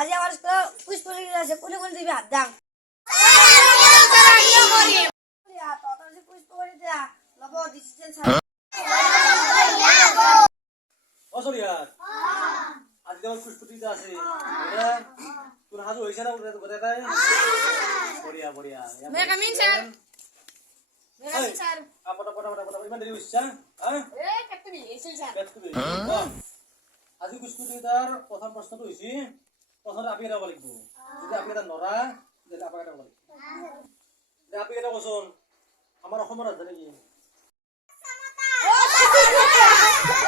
আজি আমার কুইজ পরীক্ষা আছে কোনে কোনে দিবি হাত দাও কুইজ পরীক্ষা লব ডিসিশন ও সরিয়ার আজকে আমার কুইজ পরীক্ষা আছে তোর হাজু হইছে না কথা তাই বড়িয়া বড়িয়া may coming sir may coming sir পটা পটা পটা পটা ইমান দেরি হইছে হ্যাঁ এ কাটবি এসেল স্যার কাটবি আজি কুইজ পরীক্ষার প্রথম প্রশ্নটো হইছে প্রথমে আপনি এটা বলিব যদি আপনি এটা নরা যদি আপনি এটা বলিব যে আপনি এটা বসুন আমার অসমৰ রাজধানী কি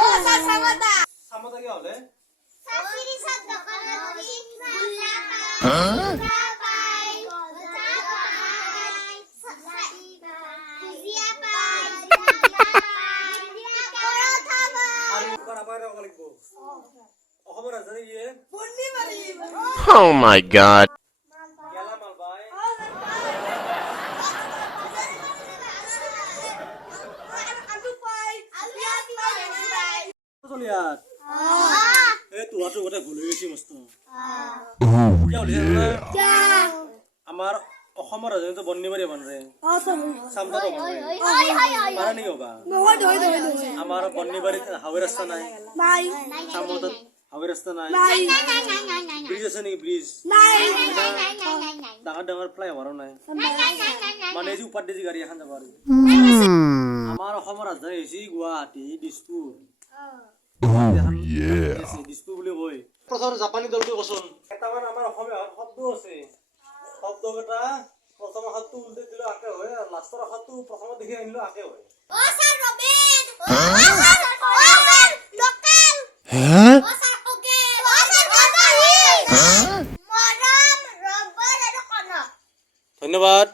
ও স্যার সামতা সামতা কি হলে সাসিরি শব্দ করা বলি গুল্লা পাই গজা পাই সাসি পাই জিয়া পাই পরোঠা পাই আর এবার আপনি এটা বলিব অসমৰ রাজধানী কি Oh my god. গেলা মালবাই চলিয়াত তোহাটো গোটে ভুল হৈ গৈছে মস্ত আমাৰ অসমৰ ৰাজধানীটো বন্নিবাৰী বানৰে চামদাৰ পাৰা নেকি হবা আমাৰ বন্নিবাৰীত হাৱে ৰাস্তা নাই চামদাত হাৱে ৰাস্তা নাই ব্ৰিজ আছে নেকি ব্ৰিজ ডাঙৰ ডাঙৰ ফ্লাইঅভাৰো নাই মানে যে উপাৰ দি গাড়ী এখন যাব পাৰি আমাৰ অসমৰ ৰাজধানী হৈছে গুৱাহাটী দিছপুৰ দিছপুৰ বুলি কয় প্ৰথম জাপানী দলটো কচোন কেইটামান আমাৰ অসমীয়া শব্দ আছে শব্দকেইটা প্ৰথম আখৰটো উল্টে দিলে আকে হয় আৰু লাষ্টৰ আখৰটো প্ৰথমত দেখি আনিলে আকে হয় ও স্যার রবেন ও স্যার লোকাল ও স্যার ওকে ও স্যার মরম রব্বর আর কোন ধন্যবাদ।